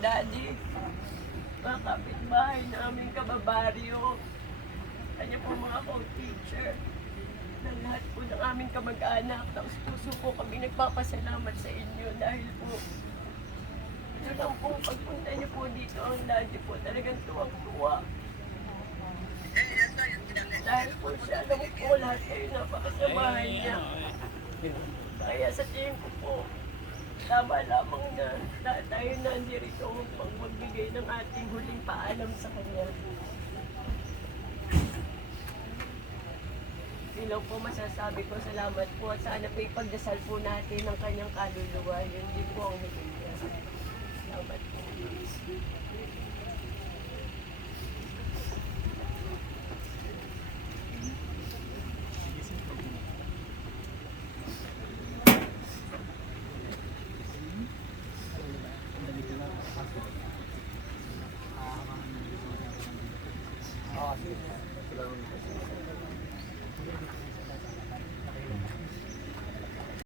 Daddy, mga kapitbahay namin, kababaryo, kanya po mga co-teacher, na lahat po ng aming kamag-anak. Tapos puso po kami nagpapasalamat sa inyo dahil po ito lang po, pagpunta niyo po dito, ang Daddy po talagang tuwang-tuwa. Dahil po siya, alam po lahat kayo napakasamahan niya. Kaya sa tingin ko po, tama lamang na tayo nandirito upang magbigay ng ating huling paalam sa kanya. Ilaw po masasabi ko, salamat po at sana po ipagdasal po natin ang kanyang kaluluwa. Yun din po ang huling niya. Salamat po. Ah, sige.